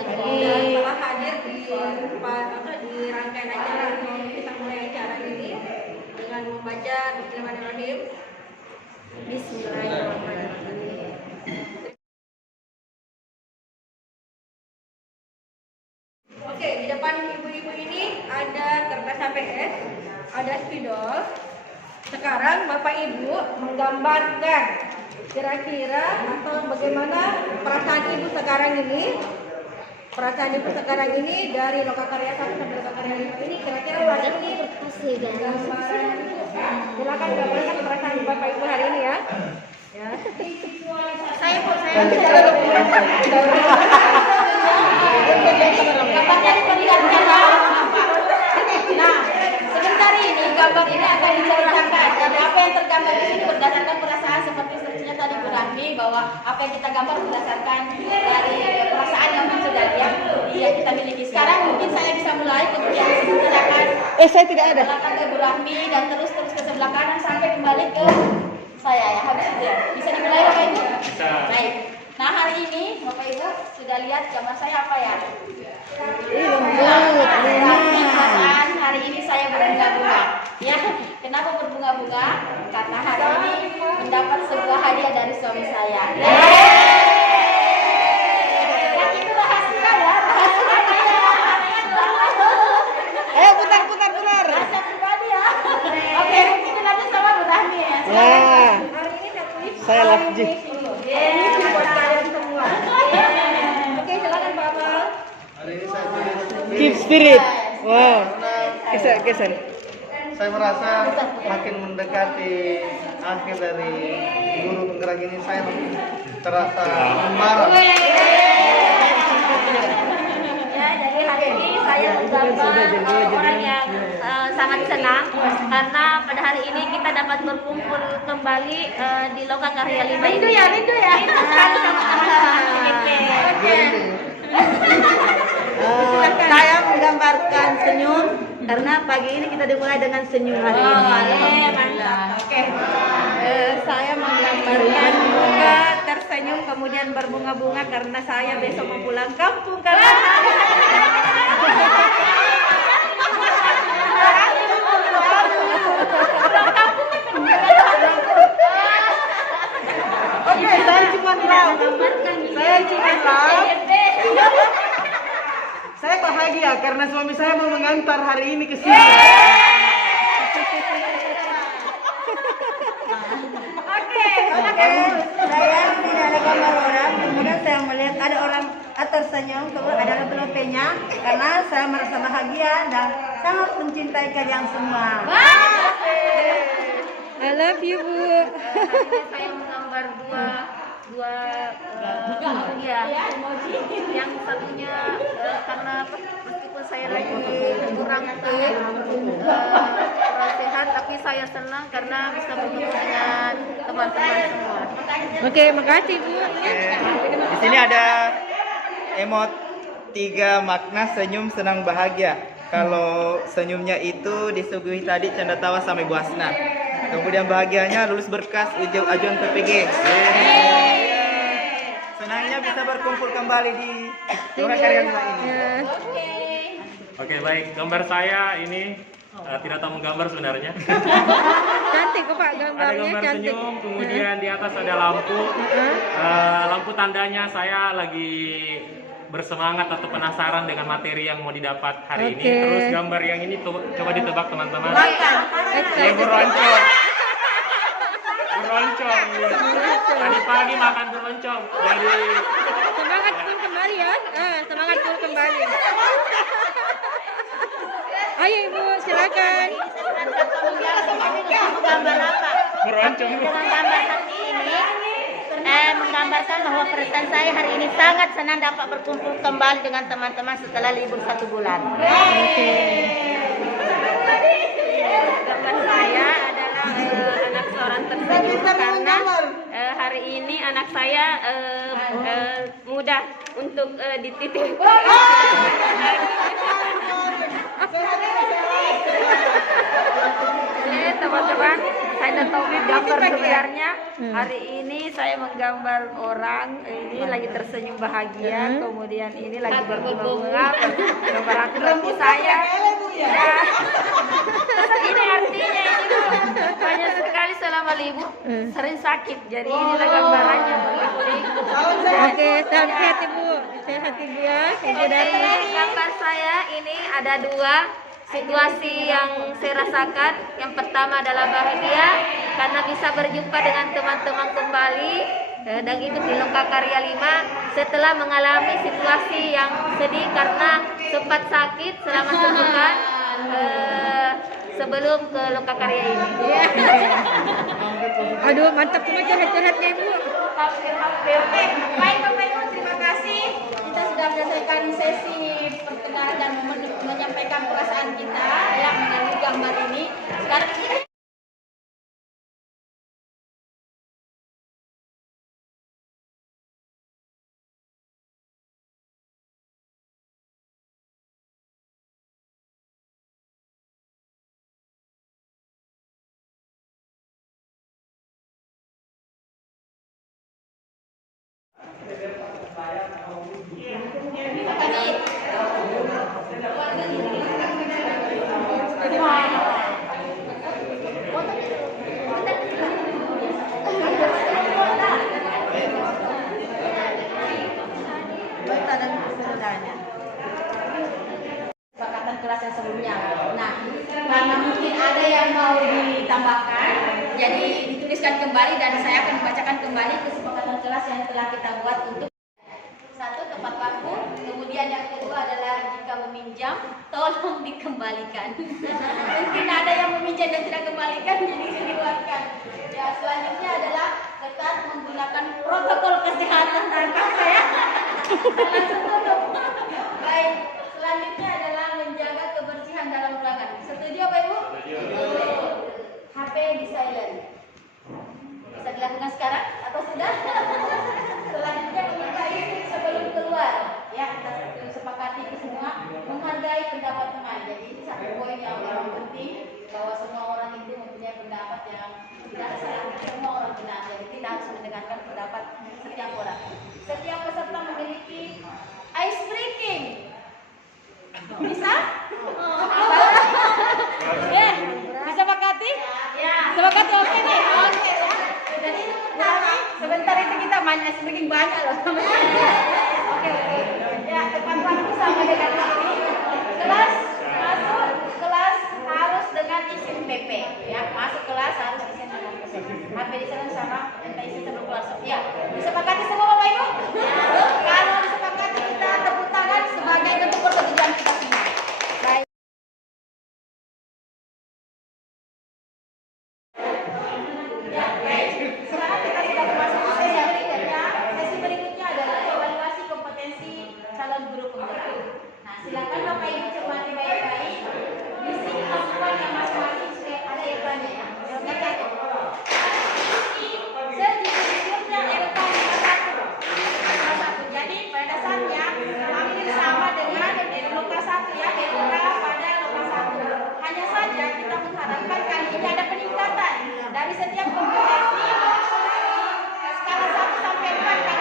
Dan telah hadir di rangkaian acara kita mulai acara ini dengan membaca Bismillahirrahmanirrahim. Bismillahirrahmanirrahim. Oke, di depan ibu-ibu ini ada kertas HPS, ada spidol. Sekarang Bapak Ibu menggambarkan kira-kira atau bagaimana perasaan Ibu sekarang ini. Perasaan Ibu sekarang ini dari Lokakarya 1 sampai Lokakarya 5 ini kira-kira hari ini gambaran. Silakan gambarkan perasaan Bapak Ibu hari ini ya. Ya. Saya bicara gambarnya diperlihatkan. Nah, sebentar ini gambar ini akan diceritakan dan apa yang tergambar di sini berdasarkan perasaan seperti instruksinya tadi Bu Rahmi bahwa apa yang kita gambar berdasarkan dari perasaan yang sudah yang kita miliki. Sekarang mungkin saya bisa mulai kemudian diceritakan. Saya tidak ada. Belakang ke Bu Rahmi dan terus ke sebelah kanan sampai kembali ke saya ya. Habis itu bisa dimulai Bapak Ibu? Bisa. Baik. Nah hari ini Bapak Ibu sudah lihat gambar saya apa ya? Perasaan hari ini saya berbunga-bunga. Ya, kenapa berbunga-bunga? Karena hari ini mendapat sebuah hadiah dari suami saya. Itu rahasia ya, Ayo putar. rahasia pribadi ya. Oke, mungkin lanjut sama Bu Rahmi ya. Hari ini saya love G. Ini buat kalian semua. Oke, silakan Pak Amal. Hari ini saya Keep spirit. Wow. Kesan. Saya merasa makin mendekati akhir dari guru penggerak ini, saya terasa marah. Ya, jadi hari ini saya menggambar orang yang sangat senang karena pada hari ini kita dapat berkumpul kembali di Lokakarya 5 ini. Rindu ya. Rindu sekali sama teman-teman. Oke. Saya menggambarkan senyum karena pagi ini kita dimulai dengan senyum hari ini. Mantap. Oke. Saya menggambarkan bunga tersenyum kemudian berbunga-bunga karena saya besok mau pulang kampung karena saya cuma saya bahagia karena suami saya mau mengantar hari ini ke sini. Oke. Saya tidak ada gambar orang, kemudian saya melihat ada orang tersenyum, kemudian ada pelopenya, karena saya merasa bahagia dan sangat mencintai kalian semua. I love you, Bu. Saya menggambar dua emoji. Yang satunya karena meskipun saya lagi kurang sehat, tapi saya senang karena bisa bertemu dengan teman-teman semua. Oke, makasih Bu. Di sini ada emot 3 makna senyum, senang, bahagia. Kalau senyumnya itu disuguhi tadi canda tawa sama Ibu Asna. Kemudian bahagianya lulus berkas ajuan PPG. Senangnya bisa berkumpul kembali di Lokakarya 5 ini. Oke, baik. Gambar saya ini tidak tahu menggambar sebenarnya. Cantik kok Pak, Ada gambarnya gambar cantik. senyum, kemudian di atas ada lampu. Lampu tandanya saya lagi bersemangat atau penasaran dengan materi yang mau didapat hari ini. Terus gambar yang ini coba ditebak teman-teman. Ya, beroncong. Beroncong. Tadi pagi makan beroncong. Jadi Semangat full kembali ya. Semangat full kembali. Ayo Ibu, silakan. Menggambar apa? beroncong. Dengan gambar seperti ini menggambarkan bahwa perasaan saya hari ini sangat senang dapat berkumpul kembali dengan teman-teman setelah libur 1 bulan. Gambar saya adalah anak seorang tersenyum karena hari ini anak saya mudah untuk dititip. teman-teman, saya dan Tommy gambar sebenarnya. Hari ini saya menggambar orang ini lagi tersenyum bahagia, kemudian ini lagi berbunga-bunga, gambar laki saya. Ya. Ini artinya ini Bu, banyak sekali selama libur sering sakit, jadi inilah gambarannya berliku-liku. Oke, salam sehat Ibu. Sehat Ibu ya. Ibu dari Gambar saya ini ada dua situasi yang saya rasakan. Yang pertama adalah bahagia karena bisa berjumpa dengan teman-teman kembali, dan itu di Lokakarya 5 setelah mengalami situasi yang sedih karena sempat sakit selama sebulan sebelum ke Lokakarya ini. Aduh, mantap semua curhat-curhatnya Ibu. Baik Bapak Ibu, terima kasih. Kita sudah menyelesaikan sesi perkenalan dan menyampaikan perasaan kita yang melalui gambar ini. Sekarang kita kesepakatan kelas yang sebelumnya. Nah, karena mungkin ada yang mau ditambahkan, jadi dituliskan kembali dan saya akan membacakan kembali kesepakatan kelas yang telah kita buat untuk satu, tepat waktu. Kemudian yang kedua adalah jika meminjam, tolong dikembalikan. Mungkin ada yang meminjam dan tidak kembalikan, jadi dikeluarkan. Ya, selanjutnya adalah tetap menggunakan protokol kesehatan. Tangkap saya. Langsung tutup. Baik. Selanjutnya adalah menjaga kebersihan dalam ruangan. Setuju apa Ibu? Setuju. HP di silent. Bisa dilakukan sekarang atau sudah? Selanjutnya meminta izin sebelum keluar. Ya, kita sepakati itu semua. Menghargai pendapat teman. Jadi ini satu poin yang penting, bahwa semua orang itu mempunyai pendapat yang tidak salah. Semua orang benar. Jadi kita harus mendengarkan pendapat setiap orang. Setiap peserta memiliki ice breaking. Bisa? Ya, bisa sepakati? Ya. Sepakati oke nih? Oke ya. Jadi sebentar itu kita main ice breaking banyak loh. Oke. Ya, tepat waktu sama dengan ini. Kelas masuk kelas harus dengan izin PP. Ya, masuk kelas harus izin dengan PP. HP di sana sama minta izin sebelum kelas. Ya, disepakati semua Bapak Ibu? Ya. Kalau disepakati kita tepuk tangan sebagai bentuk persetujuan kita semua. Baik. Ya, baik. Sekarang kita sudah memasuki sesi berikutnya. Sesi berikutnya adalah evaluasi kompetensi calon guru penggerak. Nah, silakan Bapak Ibu cermati baik-baik. Isi kemampuan yang masing-masing sudah ada iklannya ya. Sejujurnya LK 51. Jadi pada dasarnya hampir sama dengan LK 1 ya, LK pada LK 1. Hanya saja kita mengharapkan kali ini ada peningkatan dari setiap kompetensi skala 1 sampai 4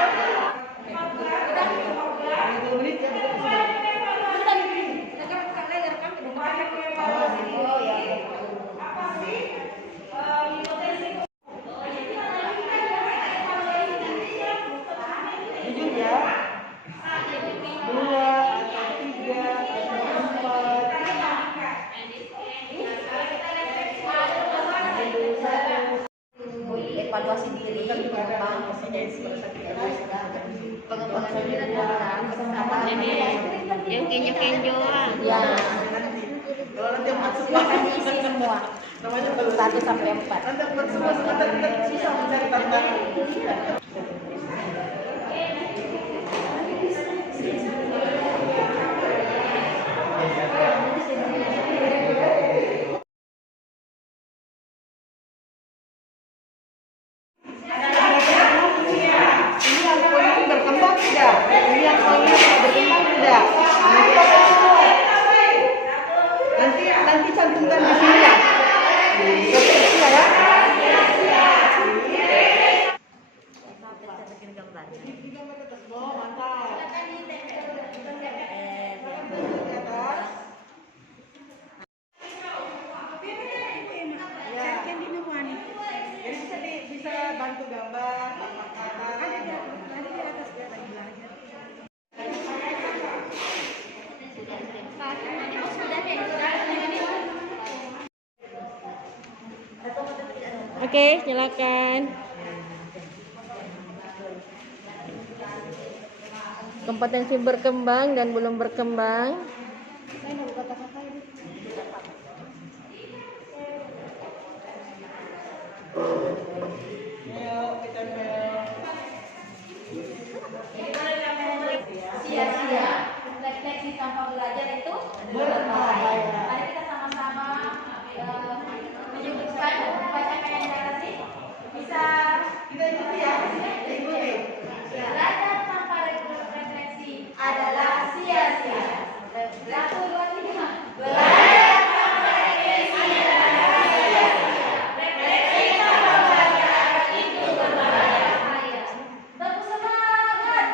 kalau evaluasi diri, pengembangan kompetensi, pengembangan diri dan kesehatan. Yang kenyo-kenyoan. Ya. Silakan diisi semua. 1 sampai 4. berkembang tidak? Ini yang poinnya berkembang tidak? Nanti cantumkan di sini ya. Oke, silakan. Kompetensi berkembang dan belum berkembang. Sia-sia. Refleksi tanpa belajar itu berbahaya. Mari kita sama-sama menyebutkan bacaan yang narasi. Bisa kita ikuti ya. Belajar tanpa refleksi adalah sia-sia. 1, 2, 3. Belajar tanpa refleksi adalah sia-sia. Refleksi tanpa belajar itu berbahaya. Tepuk semangat.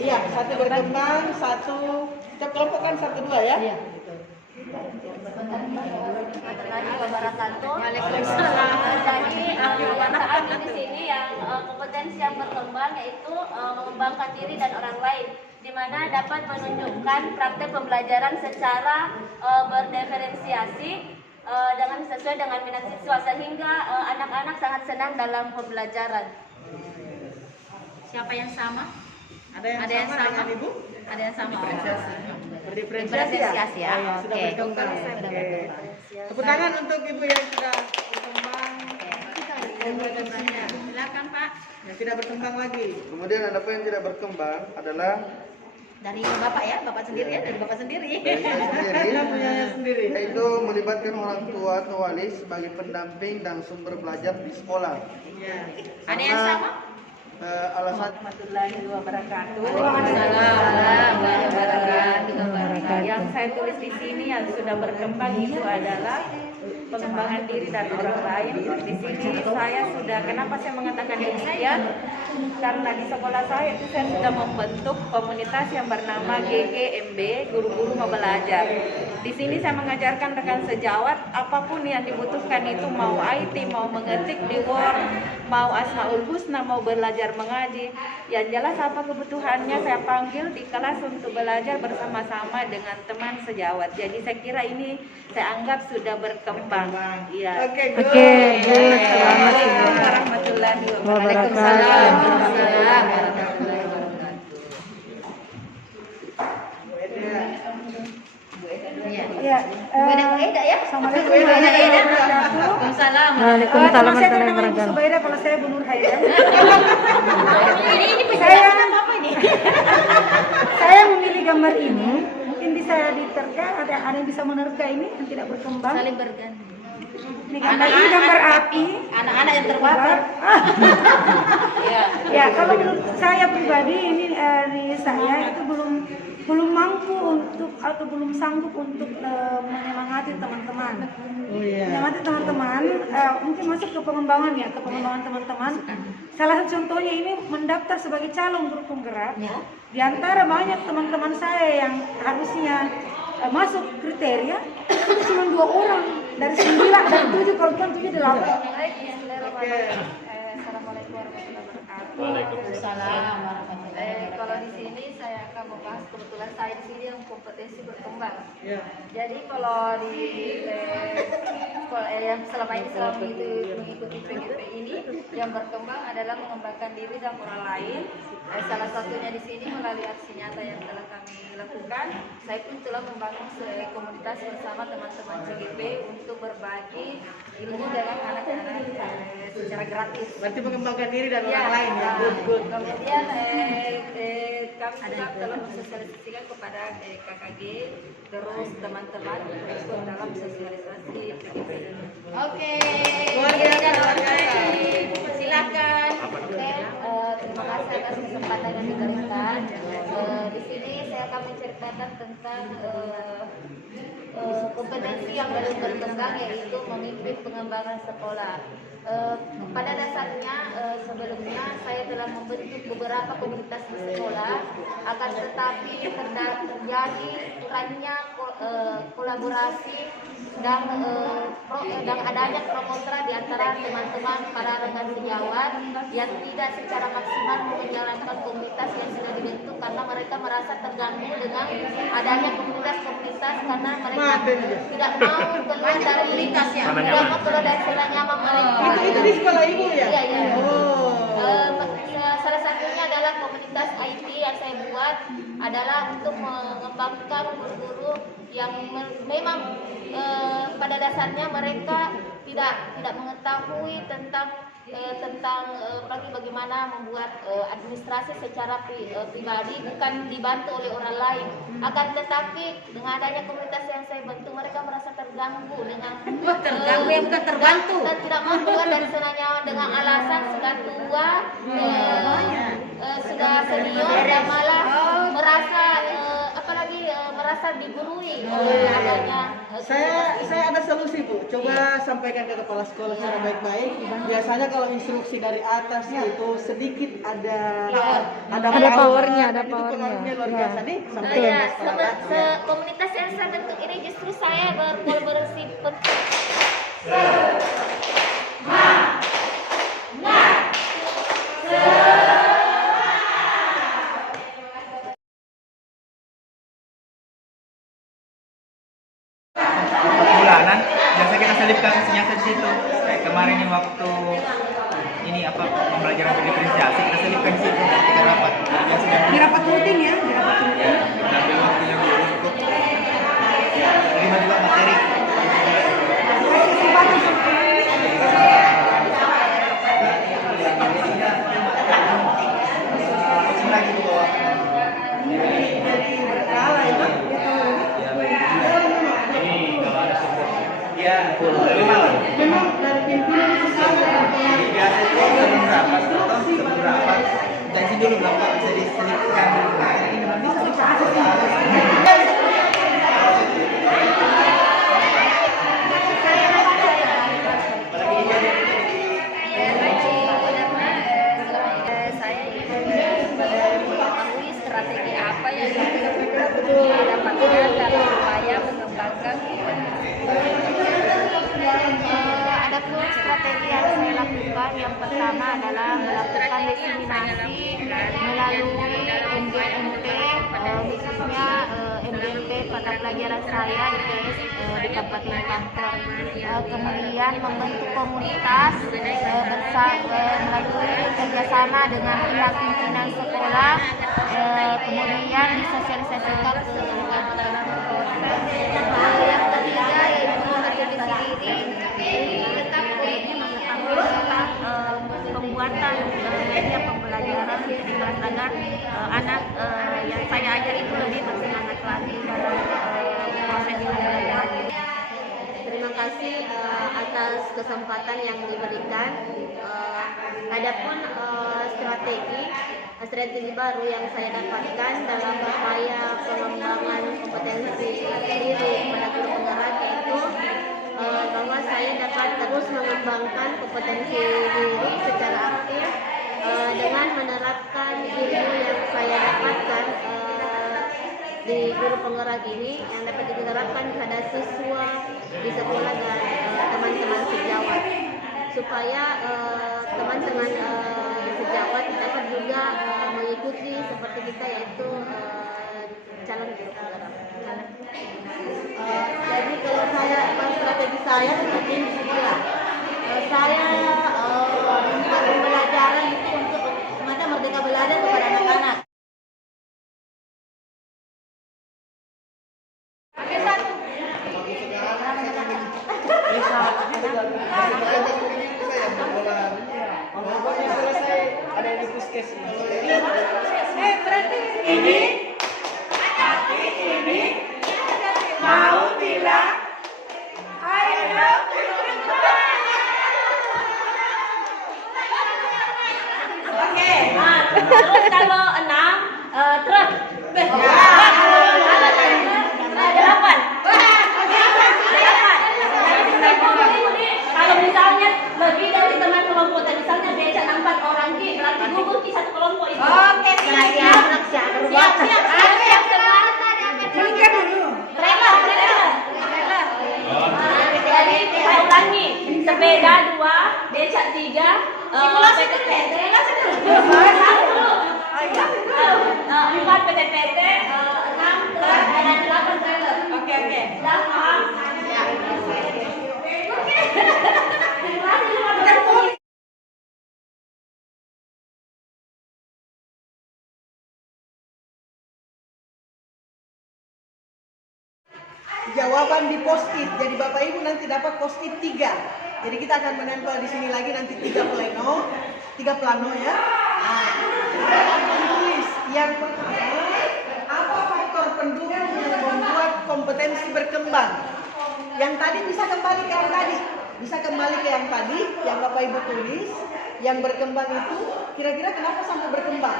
Iya, satu berkembang, satu kita kelompokkan 1, 2 ya. Iya. Waalaikumsalam. Jadi saat di sini yang kompetensi yang berkembang yaitu mengembangkan diri dan orang lain, di mana dapat menunjukkan praktek pembelajaran secara berdiferensiasi dengan sesuai dengan minat siswa sehingga anak-anak sangat senang dalam pembelajaran. Siapa yang sama? Ada yang sama dengan Ibu? Ada yang sama. Berdiferensiasi ya. Oke. Oke. Tepuk tangan untuk Ibu yang sudah berkembang. Kompetensinya. Silakan Pak. Yang tidak berkembang lagi. Kemudian ada apa yang tidak berkembang adalah Dari Bapak ya, Bapak sendiri ya, dari Bapak sendiri. Kita punyanya sendiri. yaitu melibatkan orang tua atau wali sebagai pendamping dan sumber belajar di sekolah. Iya. Ada yang sama? Alasan Warahmatullahi wabarakatuh. Waalaikumsalam warahmatullahi wabarakatuh. Yang saya tulis di sini yang sudah berkembang itu adalah pengembangan diri dan orang lain. Di sini saya sudah, kenapa saya mengatakan demikian? Karena di sekolah saya itu saya sudah membentuk komunitas yang bernama GGMB, Guru-Guru Mau Belajar. Di sini saya mengajarkan rekan sejawat apapun yang dibutuhkan itu, mau IT, mau mengetik di Word, mau Asmaul Husna, mau belajar mengaji. Yang jelas apa kebutuhannya saya panggil di kelas untuk belajar bersama-sama dengan teman sejawat. Jadi saya kira ini saya anggap sudah berkembang. Iya. Oke, Assalamualaikum warahmatullahi wabarakatuh. Ya, Eda ya? Assalamualaikum warahmatullahi wabarakatuh. Waalaikumsalam. Nama saya bernama Ibu Subaida, kalau saya Bu Nur Haida. Saya memilih gambar ini, mungkin bisa diterka, ada yang bisa menerka ini yang tidak berkembang. Saling berganti. Ini gambar api. Anak-anak yang terbakar. Ya, kalau menurut saya pribadi ini saya itu belum mampu untuk atau belum sanggup untuk menyemangati teman-teman. Menyemangati teman-teman mungkin masuk ke pengembangan ya, ke pengembangan teman-teman. Salah satu contohnya ini mendaftar sebagai calon guru penggerak. Di antara banyak teman-teman saya yang harusnya masuk kriteria itu cuma 2 orang dari 9 dan 7 kalau bukan 7 8. Assalamualaikum warahmatullahi wabarakatuh. Waalaikumsalam. Kalau di sini saya akan membahas, kebetulan saya di sini yang kompetensi berkembang. Jadi kalau di yang selama ini mengikuti PGP ini yang berkembang adalah mengembangkan diri dan orang lain. Salah satunya di sini melalui aksi nyata yang telah kami lakukan. Saya pun telah membangun komunitas bersama teman-teman CGP untuk berbagi ilmu dengan anak-anak secara gratis. Berarti mengembangkan diri dan Ya, orang lain ya. kemudian kami juga telah mensosialisasikan kepada KKG terus teman-teman ikut dalam sosialisasi PGP. Oke. Luar biasa. Silakan. Terima kasih atas kesempatan yang diberikan. Di sini saya akan menceritakan tentang kompetensi yang belum berkembang, yaitu memimpin pengembangan sekolah. Pada dasarnya sebelumnya saya telah membentuk beberapa komunitas di sekolah, akan tetapi terjadi kurangnya kolaborasi dan adanya pro kontra di antara teman-teman para rekan sejawat yang tidak secara maksimal menjalankan komunitas yang sudah dibentuk karena mereka merasa terganggu dengan adanya komunitas-komunitas karena mereka tidak mau keluar dari komunitasnya, tidak mau keluar dari zona nyaman mereka. Itu di sekolah ibu ya? Iya, iya. Oh. Salah satunya adalah komunitas IT yang saya buat adalah untuk mengembangkan guru-guru yang memang pada dasarnya mereka tidak mengetahui tentang bagaimana membuat administrasi secara pribadi, bukan dibantu oleh orang lain. Akan tetapi dengan adanya komunitas yang saya bentuk, mereka merasa terganggu dengan bukan terbantu dan tidak mau keluar dari zona nyaman dengan alasan sudah tua, sudah senior dan malah merasa merasa digurui oleh adanya. Saya ada solusi Bu, coba sampaikan ke kepala sekolah secara baik-baik. Biasanya kalau instruksi dari atas itu sedikit ada powernya, ada itu powernya. pengaruhnya luar biasa nih. Sampaikan ke sekolah. Komunitas yang saya bentuk ini justru saya berkolaborasi bulanan biasa kita selipkan senjata di situ. Kayak kemarin yang waktu ini pembelajaran diferensiasi kita selipkan di situ ketika rapat. Biasa Di rapat rutin ya, di rapat rutin. ya ambil waktu yang dulu untuk terima juga materi. Lagi ke bawah. Ya, Memang dari pimpinan itu biasa itu sebelum rapat, tensi dulu lah Pak, bisa diselipkan dulu. Ini memang bisa. Saya ingin mengetahui strategi apa yang didapatkan dalam upaya mengembangkan ada pun strategi yang saya lakukan. Yang pertama adalah melakukan diseminasi melalui MGMT, khususnya MGMT pada pelajaran saya IPS di Kabupaten Kantor. Kemudian membentuk komunitas melalui kerjasama dengan pihak pimpinan sekolah, kemudian disosialisasikan ke yang ketiga yaitu organisasi diri ini mengetahui tentang pembuatan media pembelajaran di mana anak yang saya ajar itu lebih bersemangat lagi dalam proses pembelajaran. Terima kasih atas kesempatan yang diberikan. Adapun strategi baru yang saya dapatkan dalam upaya pengembangan kompetensi diri pada guru penggerak itu bahwa saya dapat terus mengembangkan kompetensi diri secara aktif dengan menerapkan ilmu yang saya dapatkan di guru penggerak ini yang dapat diterapkan pada siswa di sekolah dan teman-teman sejawat, supaya teman-teman sejawat dapat juga mengikuti seperti kita, yaitu calon guru penggerak. Jadi kalau saya strategi saya seperti ini juga, saya membuat pembelajaran itu untuk semacam merdeka belajar kepada anak-anak. Ada yang di puskesmas. Berarti ini mau bilang ayo oke. Terus kalau 6 truk. Kalau misalnya lebih dari teman kelompok, misalnya diajak 4 orang, berarti gugur di satu kelompok itu. Oke, siap. Siap semua. Ini kan dulu. Rela. sepeda 2, becak 3, simulasi PT, 4 PT, 6 truk, dan 8 trailer. Oke. 8. Jawaban di post-it. Jadi Bapak Ibu nanti dapat post-it 3. Jadi kita akan menempel di sini lagi nanti 3 plano ya. Nah, tulis yang pertama, apa faktor pendukung yang membuat kompetensi berkembang? Yang tadi bisa kembali ke yang tadi, yang Bapak Ibu tulis. Yang berkembang itu kira-kira kenapa sampai berkembang?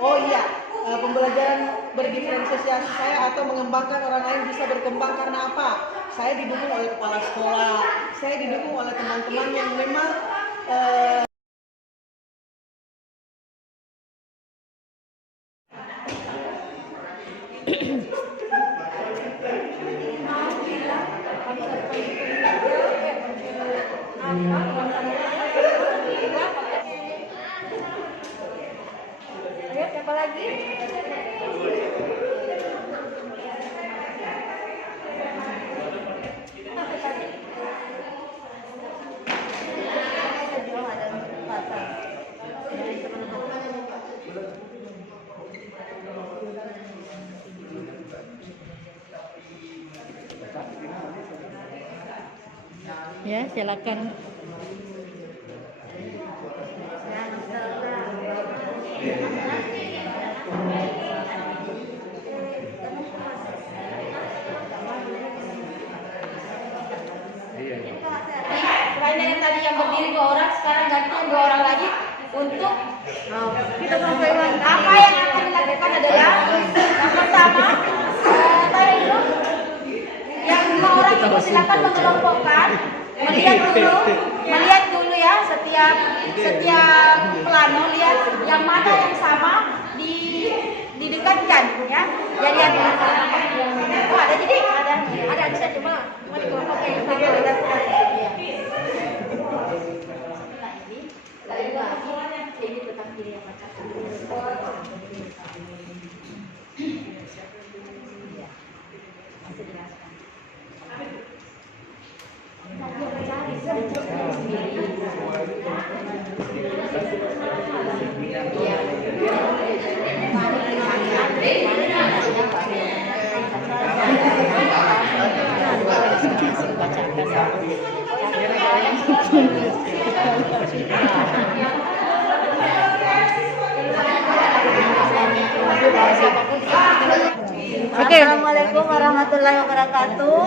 Oh iya, pembelajaran berdiferensiasi saya atau mengembangkan orang lain bisa berkembang karena apa? Saya didukung oleh kepala sekolah, saya didukung oleh teman-teman yang memang Ayo, siapa lagi? Ya, silakan. Selain yang tadi yang berdiri 2 orang, sekarang gantian 2 orang lagi untuk Kita sampai apa yang akan dilakukan adalah yang pertama, tarik dulu. Yang 5 orang itu silakan mengelompokkan, melihat dulu ya setiap plano, lihat yang mana yang sama didekatkan ya. Jadi ada jadi ada bisa cuma dikelompokkan yang sama. Assalamualaikum warahmatullahi wabarakatuh.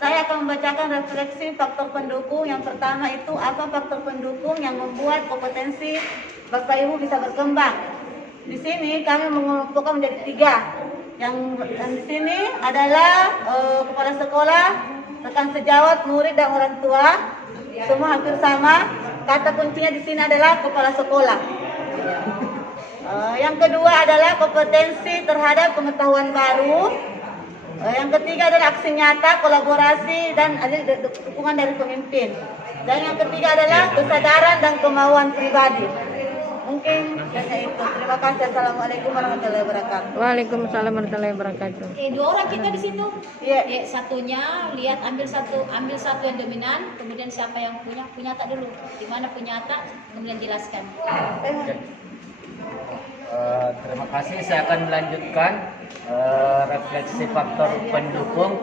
Saya akan membacakan refleksi faktor pendukung. Yang pertama itu apa faktor pendukung yang membuat kompetensi Bapak Ibu bisa berkembang. Di sini kami mengelompokkan menjadi 3. Yang di sini adalah kepala sekolah, rekan sejawat, murid dan orang tua. Semua hampir sama. Kata kuncinya di sini adalah kepala sekolah. Yang kedua adalah kompetensi terhadap pengetahuan baru. Yang ketiga adalah aksi nyata, kolaborasi, dan ada dukungan dari pemimpin. Dan yang ketiga adalah kesadaran dan kemauan pribadi. Mungkin hanya itu. Terima kasih. Assalamualaikum warahmatullahi wabarakatuh. Waalaikumsalam warahmatullahi wabarakatuh. 2 orang kita di situ. Iya. Satunya lihat ambil satu yang dominan, kemudian siapa yang punya tak dulu. Di mana punyata, kemudian jelaskan. Terima kasih. Saya akan melanjutkan refleksi faktor pendukung.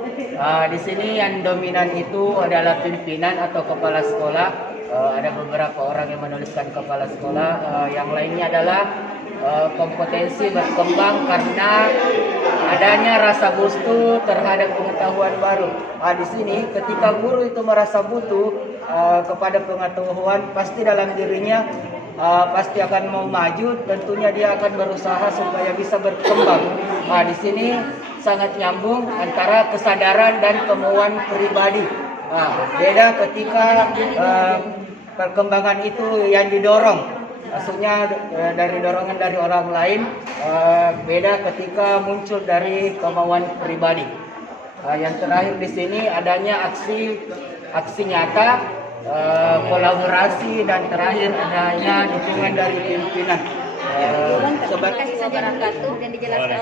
Di sini yang dominan itu adalah pimpinan atau kepala sekolah. Ada beberapa orang yang menuliskan kepala sekolah. Yang lainnya adalah kompetensi berkembang karena adanya rasa butuh terhadap pengetahuan baru. Di sini ketika guru itu merasa butuh kepada pengetahuan, pasti dalam dirinya pasti akan mau maju, tentunya dia akan berusaha supaya bisa berkembang. Di sini sangat nyambung antara kesadaran dan kemauan pribadi. Beda ketika perkembangan itu yang didorong, maksudnya dari dorongan dari orang lain. Beda ketika muncul dari kemauan pribadi. Yang terakhir di sini adanya aksi aksi nyata, kolaborasi, dan terakhir adanya dukungan dari pimpinan. Kasih wabarakatuh dan dijelaskan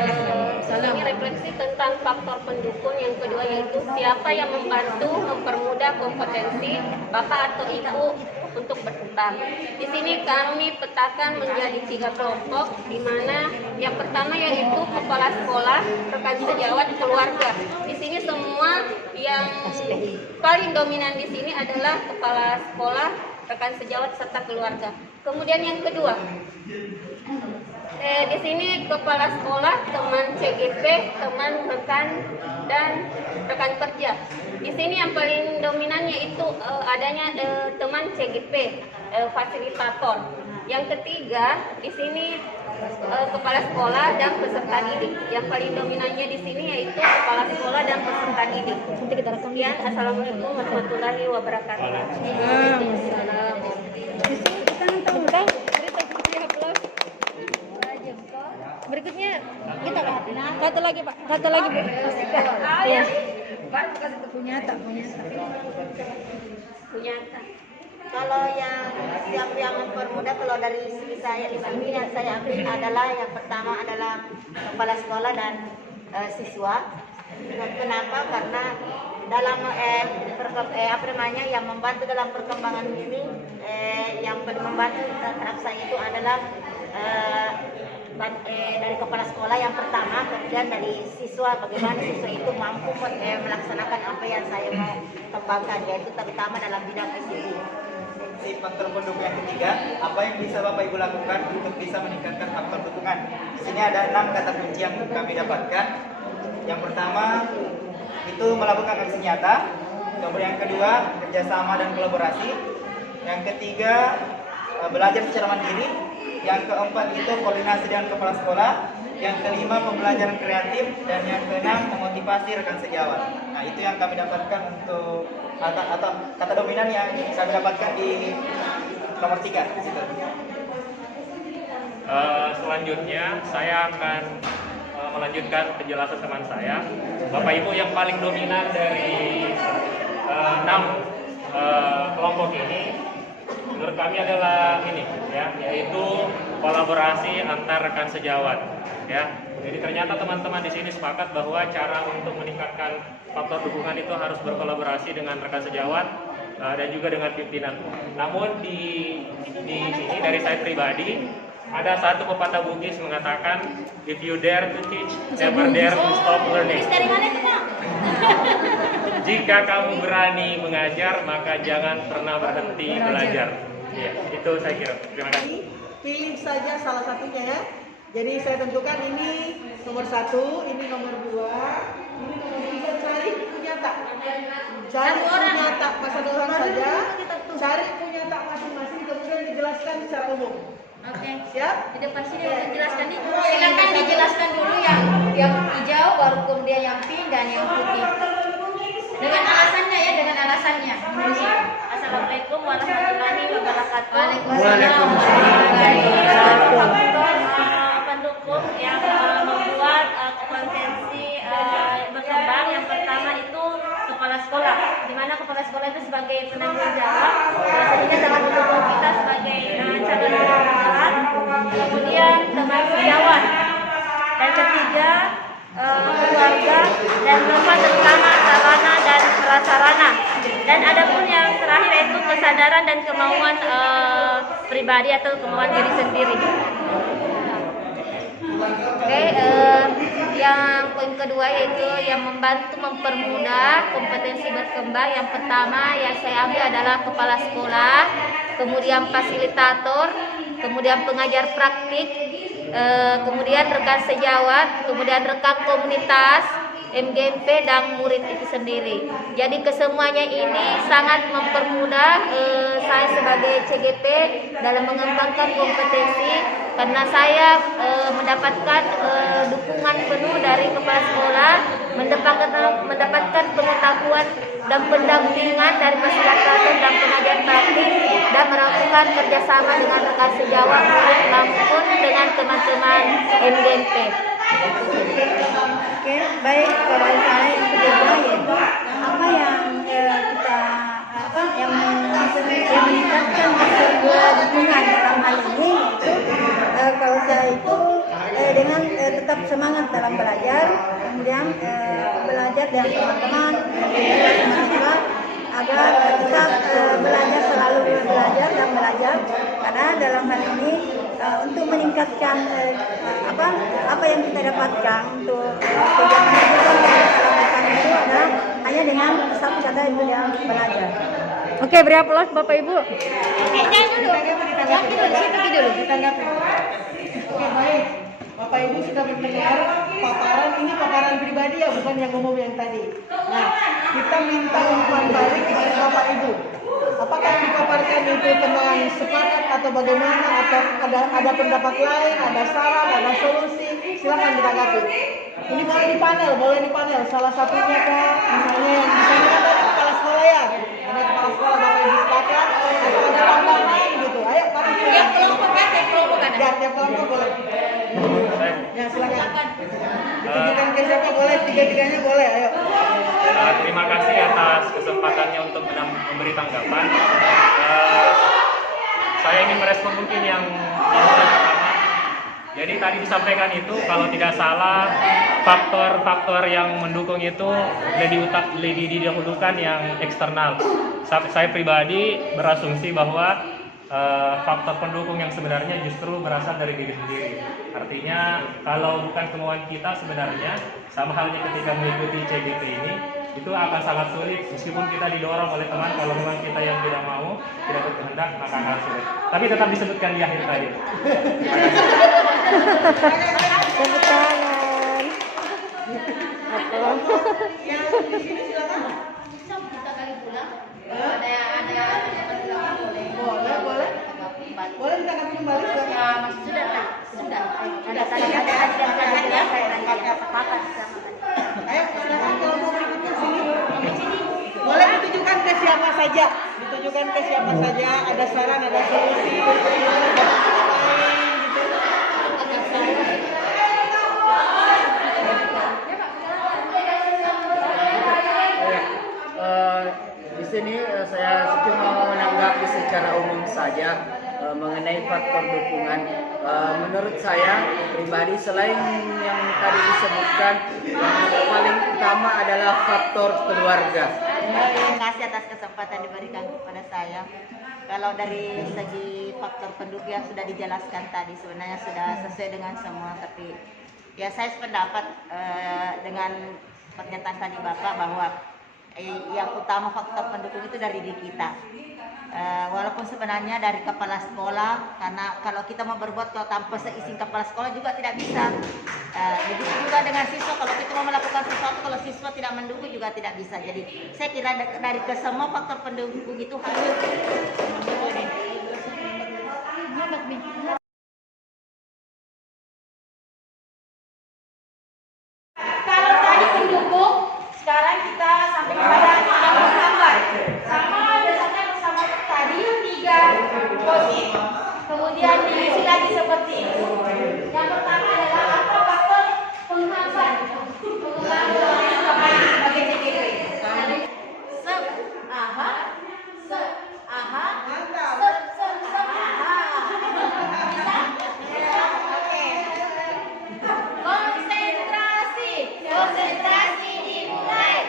ini refleksi tentang faktor pendukung yang kedua yaitu siapa yang membantu mempermudah kompetensi bapak atau ibu untuk berkembang. Di sini kami petakan menjadi 3 kelompok, di mana yang pertama yaitu kepala sekolah, rekan sejawat, keluarga. Di sini semua yang paling dominan di sini adalah kepala sekolah, rekan sejawat serta keluarga. Kemudian yang kedua, di sini kepala sekolah, teman CGP, teman rekan dan rekan kerja. Di sini yang paling dominannya itu adanya teman CGP, fasilitator. Yang ketiga di sini kepala sekolah dan peserta didik. Yang paling dominannya di sini yaitu kepala sekolah dan peserta didik. Sekian, assalamualaikum warahmatullahi wabarakatuh. Berikutnya kita kata lagi Pak, kata lagi Bu. Iya. Punyata. Kalau siapa yang mempermudah, kalau dari sisi saya di sini yang saya ambil adalah yang pertama adalah kepala sekolah dan siswa. Kenapa? Karena dalam yang membantu dalam perkembangan ini, yang paling membantu terhadap saya itu adalah dari kepala sekolah yang pertama, kemudian dari siswa, bagaimana siswa itu mampu melaksanakan apa yang saya mau kembangkan, yaitu terutama dalam bidang ICT. Si faktor pendukung yang ketiga, apa yang bisa Bapak Ibu lakukan untuk bisa meningkatkan faktor dukungan? Di sini ada 6 kata kunci yang kami dapatkan. Yang pertama itu melakukan aksi nyata. Kemudian yang kedua, kerjasama dan kolaborasi. Yang ketiga, belajar secara mandiri. Yang keempat itu koordinasi dengan kepala sekolah. Yang kelima, pembelajaran kreatif. Dan yang keenam, memotivasi rekan sejawat. Nah, itu yang kami dapatkan untuk atau kata dominan yang kami dapatkan di nomor 3 di situ. Selanjutnya saya akan melanjutkan penjelasan teman saya. Bapak Ibu, yang paling dominan dari 6 kelompok ini menurut kami adalah ini ya, yaitu kolaborasi antar rekan sejawat ya. Jadi ternyata teman-teman di sini sepakat bahwa cara untuk meningkatkan faktor dukungan itu harus berkolaborasi dengan rekan sejawat dan juga dengan pimpinan. Namun di sini dari saya pribadi ada satu pepatah Bugis mengatakan, if you dare to teach, never dare to stop learning. Jika kamu berani mengajar, maka jangan pernah berhenti belajar. Ya, itu saya kira. Terima kasih. Pilih saja salah satunya ya. Jadi saya tentukan ini nomor 1, ini nomor 2, ini nomor 3. Cari punyata. Cari punyata pasal orang saja. Cari punyata masing-masing, kemudian dijelaskan secara umum. Oke. Siap? Di depan sini udah dijelaskan nih. Silakan dijelaskan dulu yang hijau, baru kemudian yang pink dan yang putih. Dengan alasannya ya, dengan alasannya. Assalamualaikum warahmatullahi wabarakatuh. Waalaikumsalam. Pendukung yang membuat kompetensi berkembang, yang pertama itu kepala sekolah, di mana kepala sekolah itu sebagai penanggung jawab, sebenarnya sangat mendukung kita sebagai calon pelajar. Kemudian teman sejawat, dan ketiga keluarga, dan keempat terutama sarana dan prasarana. Dan ada pun yang terakhir yaitu kesadaran dan kemauan pribadi atau kemauan diri sendiri. Oke, yang poin kedua yaitu yang membantu mempermudah kompetensi berkembang. Yang pertama yang saya ambil adalah kepala sekolah, kemudian fasilitator, kemudian pengajar praktik, kemudian rekan sejawat, kemudian rekan komunitas, MGMP dan murid itu sendiri. Jadi kesemuanya ini sangat mempermudah saya sebagai CGP dalam mengembangkan kompetensi, karena saya mendapatkan dukungan penuh dari kepala sekolah, mendapatkan pengetahuan dan pendampingan dari fasilitator dan pengajar praktik, dan melakukan kerjasama dengan rekan sejawat murid maupun dengan teman-teman MGMP. Oke, baik. Kalau saya yang kedua yaitu apa yang kita dukungan dalam hal ini itu kalau saya itu dengan tetap semangat dalam belajar, kemudian belajar dengan teman-teman, mahasiswa agar tetap belajar, selalu belajar dan belajar, karena dalam hal ini untuk meningkatkan apa yang kita dapatkan untuk tujuan pendidikan yang kita lakukan itu adalah hanya dengan satu kata, itu yang belajar. Oke, beri aplaus Bapak Ibu. Ditanggapi. Oke, baik. Bapak Ibu sudah mendengar paparan, ini paparan pribadi ya, bukan yang umum yang tadi. Nah, kita minta umpan balik dari Bapak Ibu. Apakah yang dipaparkan itu tentang sepakat atau bagaimana, atau ada pendapat lain, ada saran, ada solusi? Silakan ditanggapi. Ini boleh di panel. Salah satunya kah, misalnya yang di sana kan ada kepala sekolah ya, ada kepala sekolah Bapak Ibu sepakat, atau ada tambahan lain gitu. Ayo, Pak. Tiap kelompok ada. Ya, tiap kelompok boleh. Ya, silakan. Ditujukan ke siapa boleh, tiga-tiganya boleh. Ayo. Terima kasih atas kesempatannya untuk memberi tanggapan. Saya ingin merespon mungkin yang pertama. Jadi tadi disampaikan itu kalau tidak salah faktor-faktor yang mendukung itu lebih didahulukan yang eksternal. Saya pribadi berasumsi bahwa faktor pendukung yang sebenarnya justru berasal dari diri sendiri. Artinya kalau bukan kemauan kita sebenarnya, sama halnya ketika mengikuti CGP ini, itu akan sangat sulit meskipun kita didorong oleh teman. Kalau memang kita yang tidak mau, tidak berkehendak, maka akan sulit. Tapi tetap disebutkan di akhir tadi. Tepuk tangan. Yang di sini silakan. Boleh ditanggapi kembali silakan. Ayo, silakan kalau mau berikutnya sini. Boleh ditujukan ke siapa saja. Ada saran, ada solusi. Di sini saya cuma menanggapi secara umum saja mengenai faktor dukungan. Menurut saya pribadi, selain yang tadi disebutkan, yang paling utama adalah faktor keluarga. Terima kasih atas kesempatan diberikan kepada saya. Kalau dari segi faktor pendukung yang sudah dijelaskan tadi sebenarnya sudah sesuai dengan semua, tapi ya saya sependapat dengan pernyataan tadi Bapak bahwa yang utama faktor pendukung itu dari diri kita. Walaupun sebenarnya dari kepala sekolah, karena kalau kita mau berbuat kalau tanpa seizin kepala sekolah juga tidak bisa. Begitu juga dengan siswa, kalau kita mau melakukan sesuatu kalau siswa tidak mendukung juga tidak bisa. Jadi saya kira dari kesemua faktor pendukung itu harus Kalau tadi pendukung, sekarang kita sampai kepada yang menghambat. Sama berdasarkan bersama tadi 3 poin. Kemudian diisi lagi seperti itu. Yang pertama adalah apa faktor penghambat pengembangan sebagai CGP. Konsentrasi dimulai.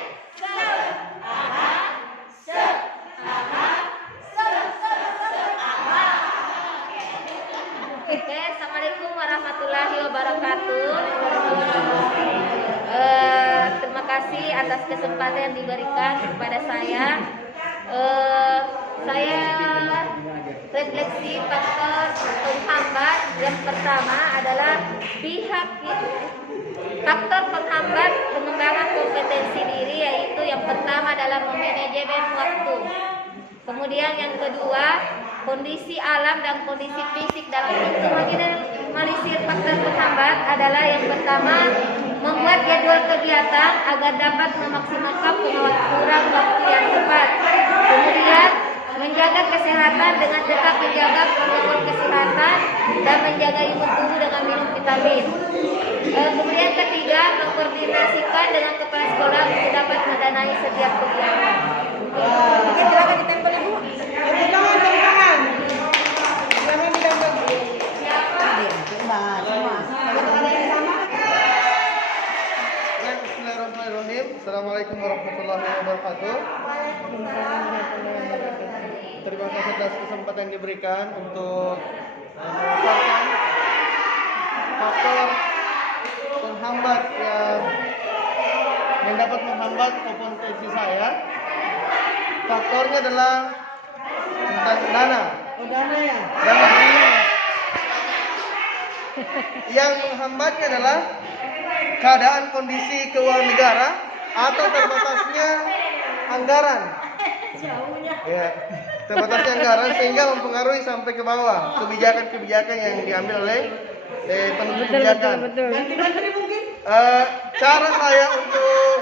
Oke, Assalamualaikum warahmatullahi wabarakatuh. Terima kasih atas kesempatan yang diberikan kepada saya. Saya refleksi faktor penghambat yang pertama adalah faktor penghambat pengembangan kompetensi diri, yaitu yang pertama adalah manajemen waktu. Kemudian yang kedua, kondisi alam dan kondisi fisik. Dalam meminimalisir faktor penghambat adalah yang pertama, membuat jadwal kegiatan agar dapat memaksimalkan pengaturan waktu yang tepat. Kemudian menjaga kesehatan dengan tetap menjaga protokol kesehatan dan menjaga imun tubuh dengan minum vitamin. Kemudian ketiga, mengkoordinasikan dengan kepala sekolah untuk dapat mendanai setiap kegiatan. Oke, silakan ditempel Ibu. Tepuk tangan. atas kesempatan yang diberikan untuk memaparkan faktor penghambat yang dapat menghambat kompetensi saya. Faktornya adalah tentang dana. Oh, dana ya? Dana. Yang menghambatnya adalah keadaan kondisi keuangan negara atau terbatasnya anggaran. Ya, terbatasnya anggaran sehingga mempengaruhi sampai ke bawah kebijakan-kebijakan yang diambil oleh penentu kebijakan. Ganti-ganti mungkin? Cara saya untuk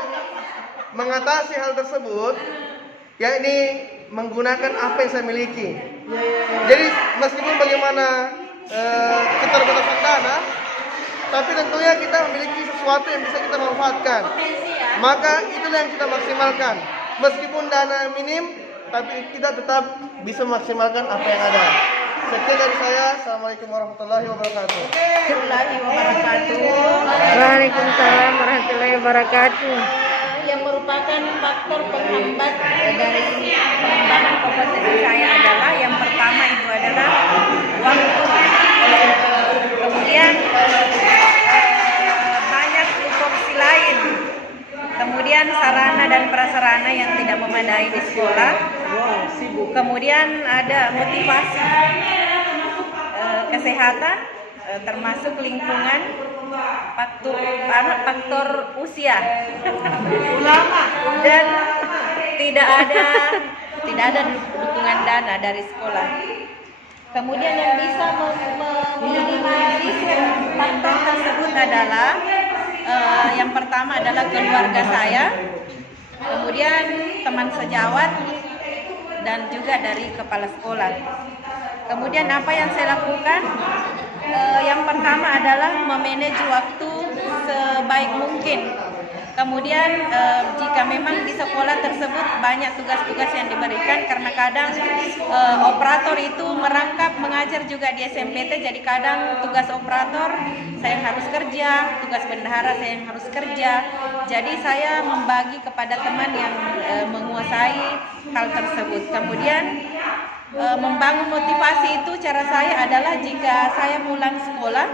mengatasi hal tersebut, yakni menggunakan apa yang saya miliki. Jadi meskipun bagaimana keterbatasan dana, tapi tentunya kita memiliki sesuatu yang bisa kita manfaatkan. Maka itulah yang kita maksimalkan. Meskipun dana minim, tapi kita tetap bisa memaksimalkan apa yang ada. Sekian dari saya. Assalamualaikum warahmatullahi wabarakatuh. Waalaikumsalam warahmatullahi wabarakatuh. Yang merupakan faktor penghambat dari pengembangan kompetensi saya adalah yang pertama itu adalah waktu. Kemudian banyak tupoksi lain. Kemudian sarana dan prasarana yang tidak memadai di sekolah. Kemudian ada motivasi, kesehatan, termasuk lingkungan, faktor usia, dan tidak ada dukungan dana dari sekolah. Kemudian yang bisa meminimalisir faktor tersebut adalah yang pertama adalah keluarga saya, kemudian teman sejawat, dan juga dari kepala sekolah. Kemudian apa yang saya lakukan? Yang pertama adalah memanage waktu sebaik mungkin. Kemudian jika memang di sekolah tersebut banyak tugas-tugas yang diberikan, karena kadang operator itu merangkap mengajar juga di SMPT, jadi kadang tugas operator saya yang harus kerja, tugas bendahara saya yang harus kerja. Jadi saya membagi kepada teman yang menguasai hal tersebut. Kemudian membangun motivasi itu cara saya adalah jika saya pulang sekolah,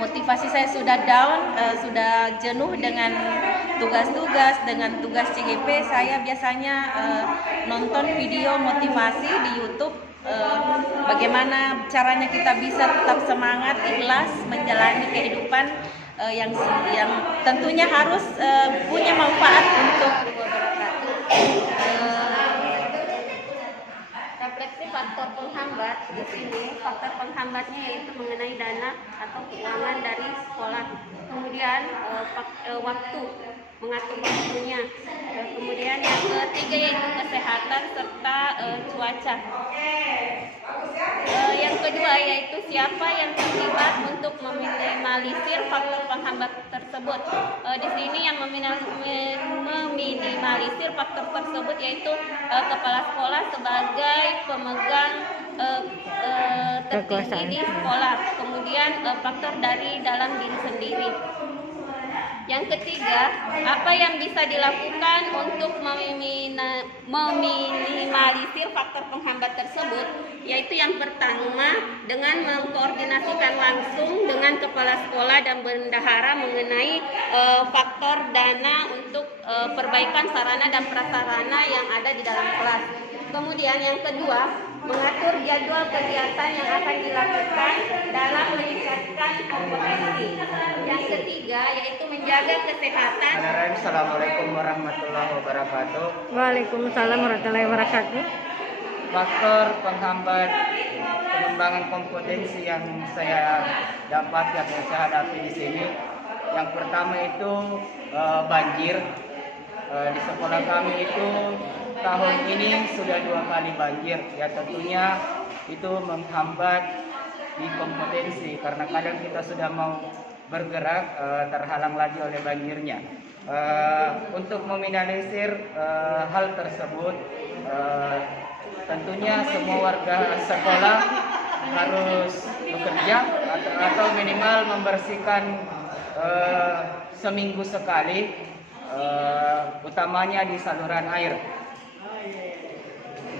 motivasi saya sudah down, sudah jenuh dengan tugas-tugas, dengan tugas CGP, saya biasanya nonton video motivasi di YouTube, bagaimana caranya kita bisa tetap semangat, ikhlas menjalani kehidupan yang tentunya harus punya manfaat untuk refleksi faktor penghambat. Di sini faktor penghambatnya yaitu mengenai dana atau keuangan dari sekolah. Kemudian waktu, mengatur waktunya. Kemudian yang ketiga yaitu kesehatan serta cuaca. Yang kedua yaitu siapa yang terlibat untuk meminimalisir faktor penghambat tersebut. Di sini yang meminimalisir faktor tersebut yaitu kepala sekolah sebagai pemegang tertinggi di sekolah. Kemudian faktor dari dalam diri sendiri. Yang ketiga, apa yang bisa dilakukan untuk meminimalisir faktor penghambat tersebut, yaitu yang pertama dengan mengkoordinasikan langsung dengan kepala sekolah dan bendahara mengenai faktor dana untuk perbaikan sarana dan prasarana yang ada di dalam kelas. Kemudian yang kedua, mengatur jadwal kegiatan yang akan dilakukan dalam meningkatkan kompetensi. Yang ketiga yaitu menjaga kesehatan. Assalamualaikum warahmatullahi wabarakatuh. Waalaikumsalam warahmatullahi wabarakatuh. Faktor penghambat pengembangan kompetensi yang saya dapat yang saya hadapi di sini, yang pertama itu banjir. Di sekolah kami itu tahun ini sudah 2 kali banjir. Ya tentunya itu menghambat di kompetensi karena kadang kita sudah mau bergerak terhalang lagi oleh banjirnya. Untuk meminimalisir hal tersebut, tentunya semua warga sekolah harus bekerja atau minimal membersihkan seminggu sekali, utamanya di saluran air.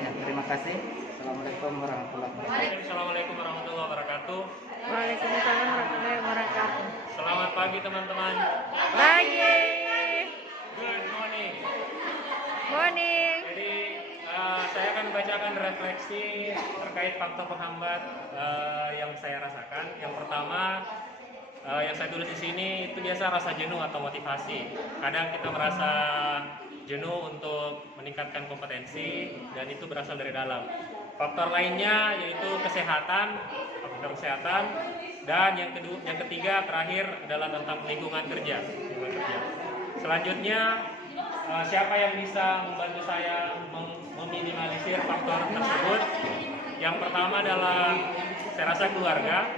Ya, terima kasih. Assalamualaikum warahmatullahi wabarakatuh. Assalamualaikum warahmatullahi wabarakatuh. Waalaikumsalam warahmatullahi wabarakatuh. Selamat pagi teman-teman. Pagi. Good morning. Morning. Jadi saya akan membacakan refleksi terkait faktor penghambat yang saya rasakan. Yang pertama yang saya tulis di sini itu biasa rasa jenuh atau motivasi. Kadang kita merasa jenuh untuk meningkatkan kompetensi dan itu berasal dari dalam. Faktor lainnya yaitu kesehatan, faktor kesehatan, dan yang ketiga terakhir adalah tentang lingkungan kerja. Selanjutnya siapa yang bisa membantu saya meminimalisir faktor tersebut? Yang pertama adalah saya rasa keluarga,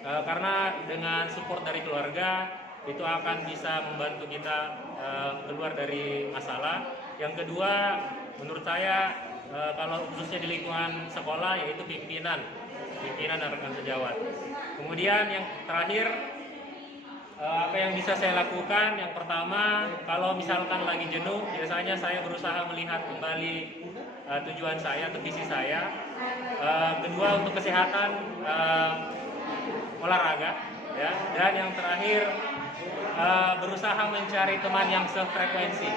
karena dengan support dari keluarga itu akan bisa membantu kita keluar dari masalah. Yang kedua, menurut saya kalau khususnya di lingkungan sekolah yaitu pimpinan dan rekan sejawat. Kemudian yang terakhir, apa yang bisa saya lakukan? Yang pertama, kalau misalkan lagi jenuh, biasanya saya berusaha melihat kembali tujuan saya atau visi saya. Kedua, untuk kesehatan, olahraga, ya. Dan yang terakhir, berusaha mencari teman yang sefrekuensi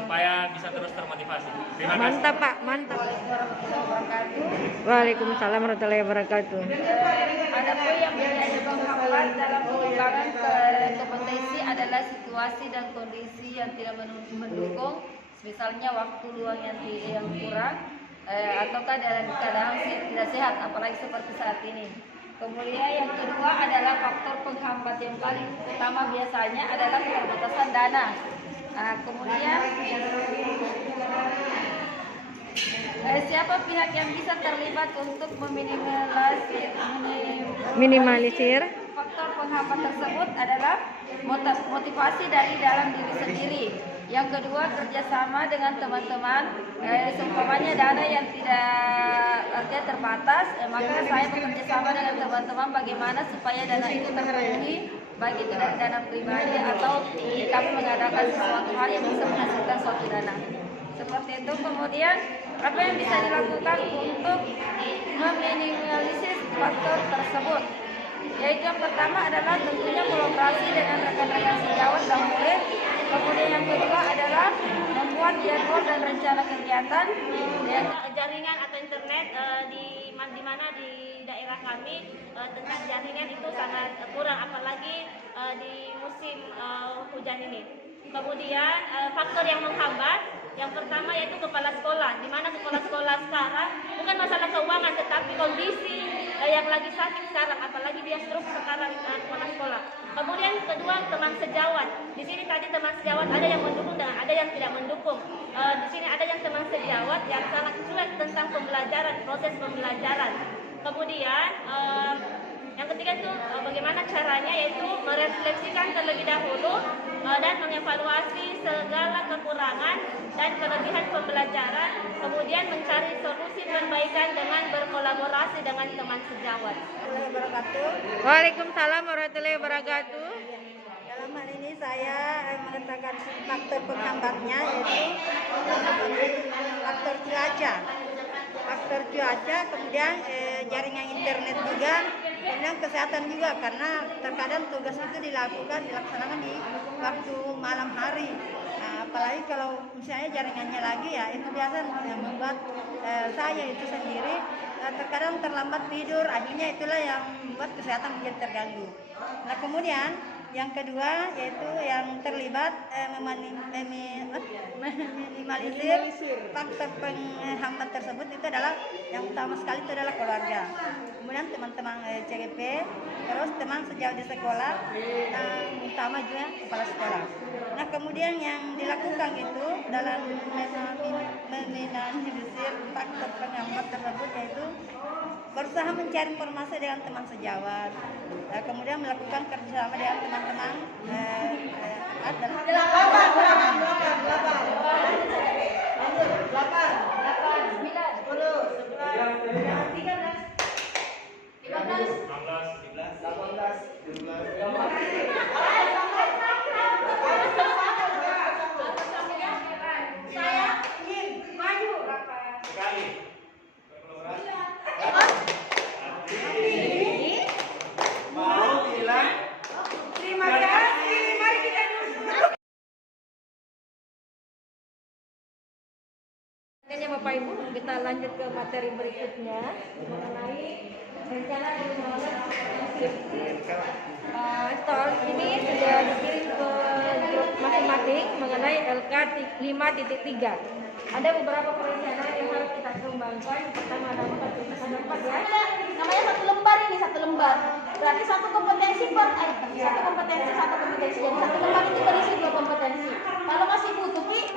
supaya bisa terus termotivasi. Terima kasih. Mantap Pak, mantap. Waalaikumsalam warahmatullahi wabarakatuh. Adapun yang menjadi penghambat dalam pengembangan kompetensi adalah situasi dan kondisi yang tidak mendukung, misalnya waktu luang yang kurang, ataukah dalam keadaan tidak sehat, apalagi seperti saat ini. Kemudian yang kedua adalah faktor penghambat yang paling utama biasanya adalah keterbatasan dana. Kemudian siapa pihak yang bisa terlibat untuk Minimalisir faktor penghambat tersebut adalah motivasi dari dalam diri sendiri. Yang kedua, kerjasama dengan teman-teman. Seumpamanya dana yang tidak terbatas, maka saya bekerja sama dengan teman-teman bagaimana supaya dana itu terpenuhi, baik itu dari dana pribadi atau kami mengadakan sesuatu hal yang bisa menghasilkan suatu dana. Seperti itu. Kemudian apa yang bisa dilakukan untuk meminimalisir faktor tersebut? Yaitu yang pertama adalah tentunya kolaborasi dengan rekan-rekan sejawat dan murid. Kemudian yang kedua adalah membuat jadwal dan rencana kegiatan. Jaringan atau internet di mana di daerah kami tentang jaringan itu sangat kurang, apalagi di musim hujan ini. Kemudian faktor yang menghambat yang pertama yaitu kepala sekolah, di mana kepala sekolah sekarang bukan masalah keuangan tetapi kondisi yang lagi sakit sekarang, apalagi dia stroke sekarang kepala sekolah. Kemudian kedua, teman sejawat. Di sini tadi teman sejawat ada yang mendukung dan ada yang tidak mendukung. Di sini ada yang teman sejawat yang sangat cuek tentang pembelajaran, proses pembelajaran. Kemudian yang ketiga itu bagaimana caranya, yaitu merefleksikan terlebih dahulu dan mengevaluasi segala kekurangan dan kelebihan pembelajaran, kemudian mencari solusi perbaikan dengan berkolaborasi dengan teman sejawat. Waalaikumsalam warahmatullahi wabarakatuh. Dalam hal ini saya mengatakan faktor penghambatnya yaitu faktor cuaca. Faktor cuaca, kemudian jaringan internet juga, kemudian kesehatan juga, karena terkadang tugas itu dilaksanakan di waktu malam hari. Nah, apalagi kalau misalnya jaringannya lagi, ya itu biasa yang membuat saya itu sendiri terkadang terlambat tidur, akhirnya itulah yang membuat kesehatan menjadi terganggu. Nah, kemudian yang kedua yaitu yang terlibat meminimalisir faktor penghambat tersebut itu adalah yang utama sekali itu adalah keluarga, kemudian teman-teman CGP, terus teman sejauh di sekolah, utama juga kepala sekolah. Nah, kemudian yang dilakukan itu dalam meminimalisir faktor penghambat tersebut yaitu berusaha mencari informasi dengan teman sejawat, kemudian melakukan kerjasama dengan teman-teman Sekali. Bapak Ibu, kita lanjut ke materi berikutnya mengenai rencana pengembangan stol ini sudah dikirim ke grup masing-masing mengenai LK 5.3. Ada beberapa perencanaan yang harus kita kembangkan. Pertama ada 4 ya. Namanya satu lembar ini, satu lembar. Berarti satu kompetensi. Jadi satu lembar itu berisi 2 kompetensi. Kalau masih butuh, Pi,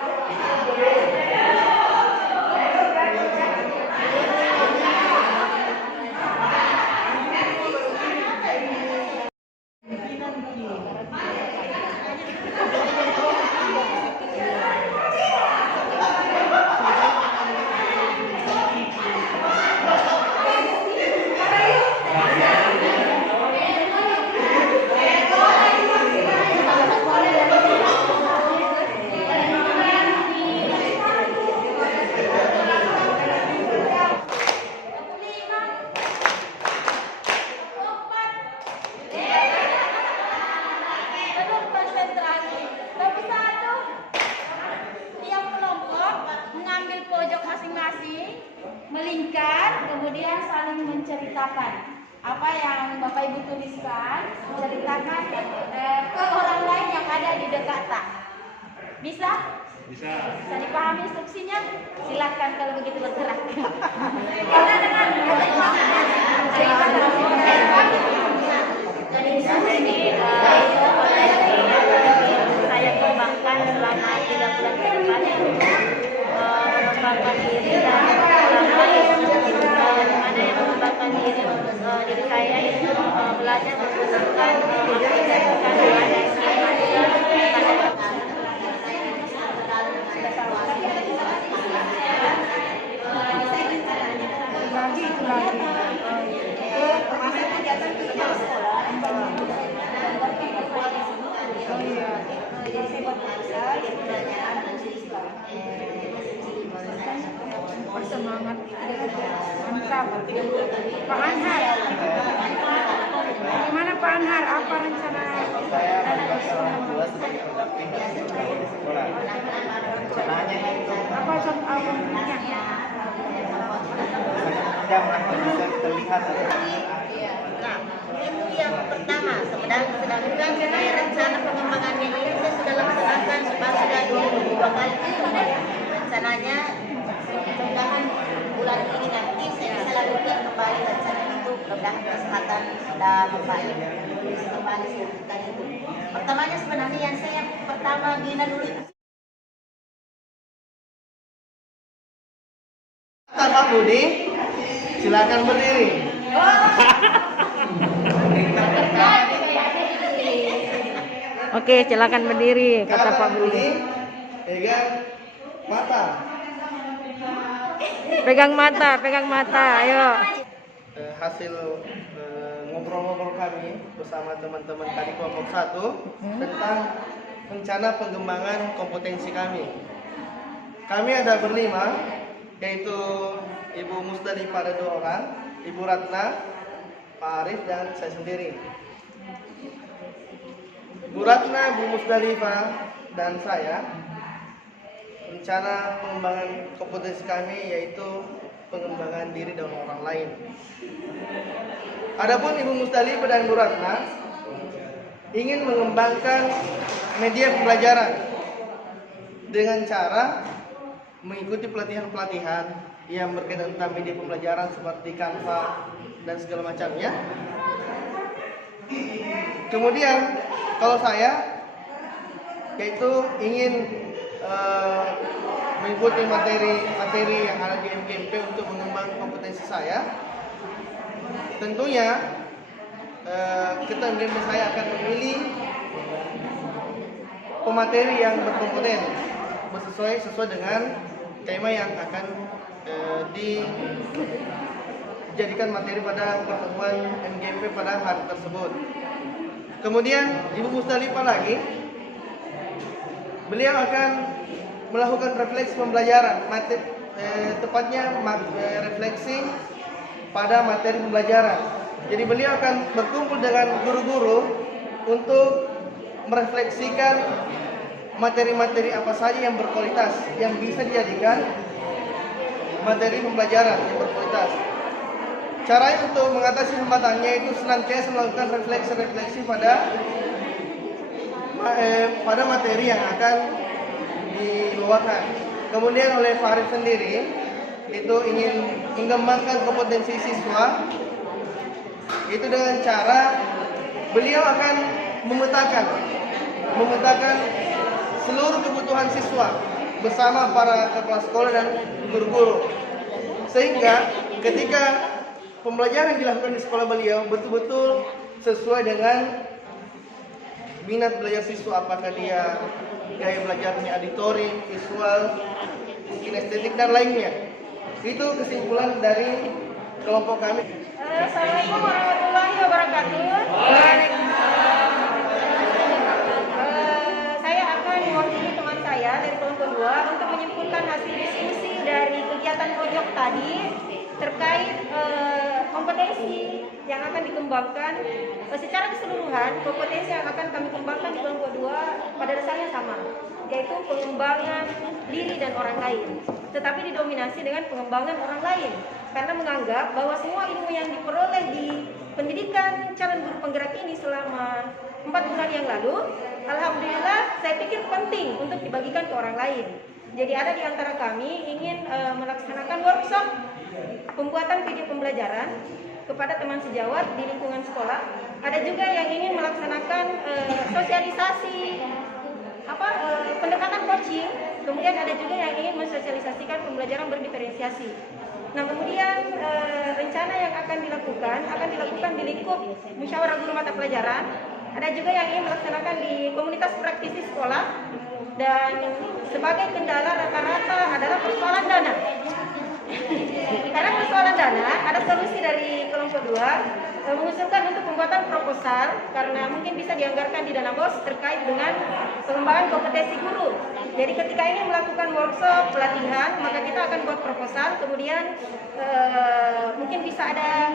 melingkar, kemudian saling menceritakan apa yang Bapak Ibu tuliskan, ceritakan ke orang lain yang ada di dekat. Bisa? Bisa dipahami instruksinya? Silakan kalau begitu bergerak. Karena dengan ini saya kembangkan selama 3 bulan ke depan, mengembangkan diri dan mana yang mengembangkan diri saya itu belajar menggunakan semangat mantap. Pak Anhar, gimana Pak Anhar? Apa rencana? Saya orang tua sebagai pendamping dan sebagai di sekolah. Rencananya itu Apa contoh awalnya? sangat bisa terlihat. Nah, itu yang pertama. Sedangkan rencana pengembangannya ini kita sudah laksanakan sudah 2 kali. Rencananya mudah-mudahan bulan ini nanti saya bisa lakukan kembali rencana itu. Mudah-mudahan kesehatan sudah membaik, bisa kembali lakukan itu. Pertamanya sebenarnya yang saya pertama Gina dulu. Pak Budi, silakan berdiri. Oke, silakan berdiri, kata Pak Budi. Pegang mata. Pegang mata, ayo. Hasil ngobrol-ngobrol kami bersama teman-teman tadi kelompok 1 tentang rencana pengembangan kompetensi kami. Kami ada berlima, yaitu Ibu Musdalifah ada 2 orang, Ibu Ratna, Pak Arif, dan saya sendiri. Bu Ratna, Bu Musdalifah, dan saya, rencana pengembangan kompetensi kami yaitu pengembangan diri dan orang lain. Adapun Ibu Musdalifah dan Bu Ratna ingin mengembangkan media pembelajaran dengan cara mengikuti pelatihan-pelatihan yang berkaitan tentang media pembelajaran seperti Canva dan segala macamnya. Kemudian kalau saya yaitu ingin mengikuti materi yang ada di MGMP untuk mengembangkan kompetensi saya. Tentunya ketua MGMP saya akan memilih pemateri yang berkompeten sesuai dengan tema yang akan dijadikan materi pada pertemuan MGMP pada hari tersebut. Kemudian Ibu Musdalifah lagi, beliau akan melakukan refleksi pembelajaran, tepatnya refleksi pada materi pembelajaran. Jadi beliau akan berkumpul dengan guru-guru untuk merefleksikan materi-materi apa saja yang berkualitas yang bisa dijadikan materi pembelajaran yang berkualitas. Caranya untuk mengatasi hambatannya itu senantiasa melakukan refleksi-refleksi pada materi yang akan dibawakan. Kemudian oleh Farid sendiri itu ingin mengembangkan kompetensi siswa itu dengan cara beliau akan memetakan seluruh kebutuhan siswa bersama para kepala sekolah dan guru-guru, sehingga ketika pembelajaran yang dilakukan di sekolah beliau betul-betul sesuai dengan minat belajar siswa, apakah dia gaya belajarnya auditorik, visual, kinestetik dan lainnya. Itu kesimpulan dari kelompok kami. Assalamualaikum warahmatullahi wabarakatuh. Saya akan mewakili teman saya dari kelompok 2 untuk menyimpulkan hasil diskusi dari kegiatan pojok tadi terkait kompetensi yang akan dikembangkan. Secara keseluruhan, kompetensi yang akan kami kembangkan di kelompok 2 pada dasarnya sama, yaitu pengembangan diri dan orang lain, tetapi didominasi dengan pengembangan orang lain, karena menganggap bahwa semua ilmu yang diperoleh di pendidikan calon guru penggerak ini selama 4 bulan yang lalu, alhamdulillah saya pikir penting untuk dibagikan ke orang lain. Jadi ada di antara kami ingin melaksanakan workshop pembuatan video pembelajaran kepada teman sejawat di lingkungan sekolah. Ada juga yang ingin melaksanakan sosialisasi pendekatan coaching. Kemudian ada juga yang ingin mensosialisasikan pembelajaran berdiferensiasi. Nah, kemudian rencana yang akan dilakukan di lingkup musyawarah guru mata pelajaran. Ada juga yang ingin melaksanakan di komunitas praktisi sekolah, dan sebagai kendala rata-rata adalah persoalan dana. Karena persoalan dana, ada solusi dari kelompok 2 mengusulkan untuk pembuatan proposal, karena mungkin bisa dianggarkan di dana BOS terkait dengan pengembangan kompetensi guru. Jadi ketika ingin melakukan workshop pelatihan, maka kita akan buat proposal, kemudian mungkin bisa ada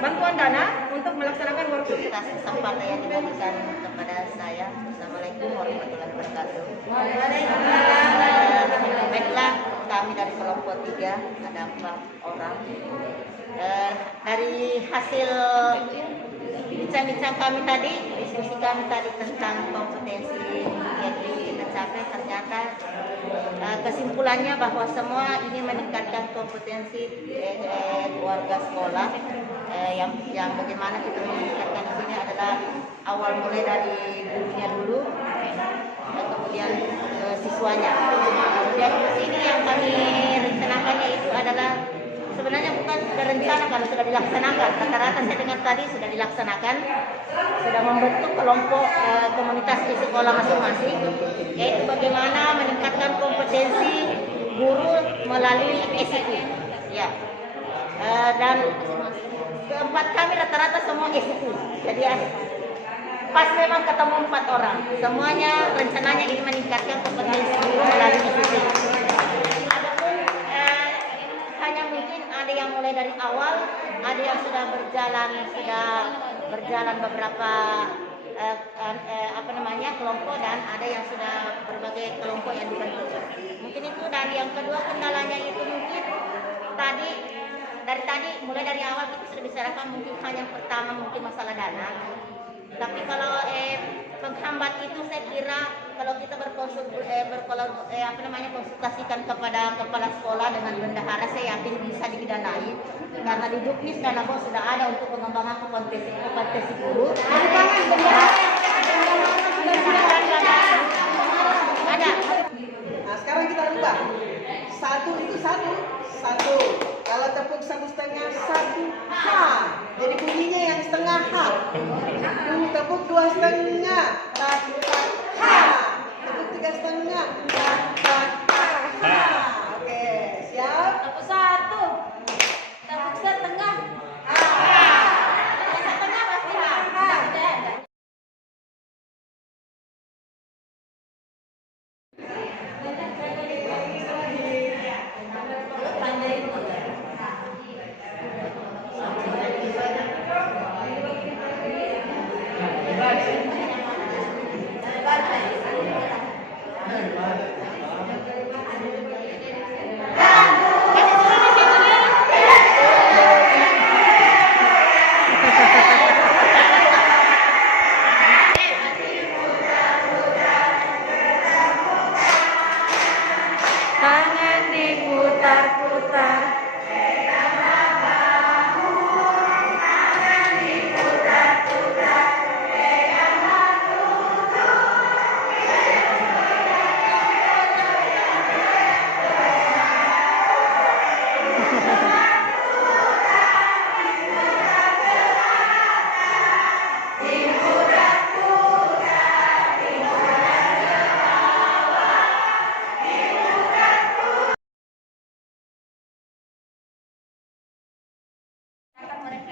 bantuan dana untuk melaksanakan workshop. Kasih kesempatan yang diberikan kepada saya. Assalamualaikum warahmatullahi wabarakatuh. Baiklah, kami dari kelompok 3 ada 4 orang. Dari hasil bincang-bincang kami tadi, diskusi kami tadi tentang kompetensi yang kita capai, ternyata kesimpulannya bahwa semua ingin meningkatkan kompetensi keluarga sekolah. Yang bagaimana kita meningkatkan di sini adalah awal mulai dari gurunya dulu, kemudian siswanya. Kemudian di sini yang kami rencanakannya itu adalah sebenarnya bukan sudah rencana, kalau sudah dilaksanakan. Rata-rata saya dengar tadi sudah dilaksanakan, sudah membentuk kelompok komunitas di sekolah masing-masing, yaitu bagaimana meningkatkan kompetensi guru melalui SIP. Ya. Dan keempat kami rata-rata semua SIP. Jadi pas memang ketemu 4 orang, semuanya rencananya ingin meningkatkan kompetensi guru melalui SIP. Hanya mungkin ada yang mulai dari awal, ada yang sudah berjalan beberapa kelompok, dan ada yang sudah berbagai kelompok yang dibentuk. Mungkin itu. Dan yang kedua kendalanya itu mungkin mulai dari awal kita sudah bicarakan, mungkin hanya yang pertama mungkin masalah dana. Tapi kalau penghambat itu saya kira kalau kita konsultasikan kepada kepala sekolah dengan bendahara, saya yakin bisa didanai, karena di Juknis dana BOS sudah ada untuk pengembangan kompetensi guru. Ada. Nah, sekarang kita rubah. 1 itu 1. Kalau tepuk 1,5, 1 H. Jadi bunyinya yang setengah H. Tepuk 2,5, 4 H. Tepuk 3,5, 4 H. Oke, siap? Tepuk 1, tepuk setengah. Yang setengah pasti H.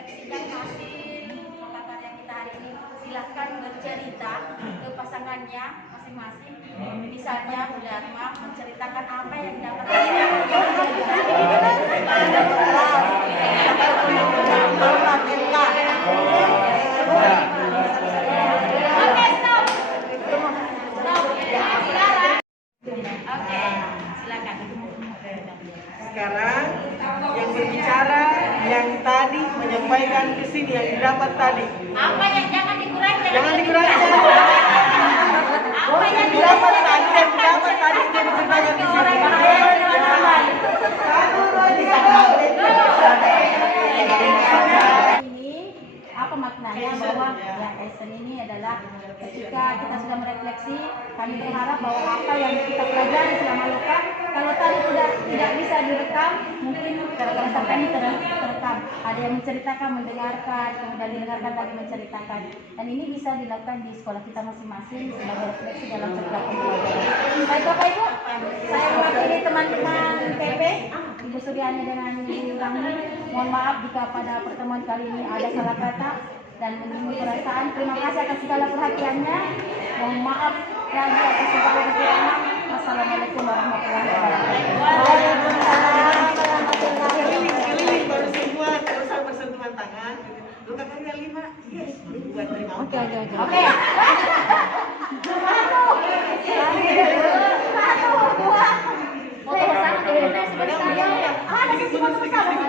sidang hasil karya kita hari ini. Silahkan bercerita ke pasangannya masing-masing. Misalnya Bu Dharma menceritakan apa yang dapat. Oke, silakan. Sekarang yang berbicara yang tadi menyampaikan ke sini yang didapat tadi. Apa yang jangan dikurangi? Jangan dikurangi. Apa yang Didapat tadi yang didapat tadi itu diceritakan di sini. Ini apa maknanya bahwa ya Esen ini adalah ketika kita sudah merefleksi, kami berharap bahwa apa yang kita pelajari selama lokal, kalau tadi tidak bisa direkam, mungkin berdasarkan ini terekam. Ada yang menceritakan, mendengarkan, kemudian didengarkan lagi menceritakan. Dan ini bisa dilakukan di sekolah kita masing-masing sebagai refleksi dalam setiap pembelajaran. Baik Bapak Ibu, saya mewakili teman-teman PP, Ibu Suryani dengan Ibu Rani. Mohon maaf jika pada pertemuan kali ini ada salah kata dan menyinggung perasaan. Terima kasih atas segala perhatiannya. Mohon maaf lagi atas segala kekurangan. Wassalamualaikum warahmatullahi wabarakatuh. Waalaikumsalam warahmatullahi Keliling baru semua terus bersentuhan tangan. Luka karya 5. Yes, buat terima. Oke. Satu, dua. Foto bersama. Ada sesi foto bersama.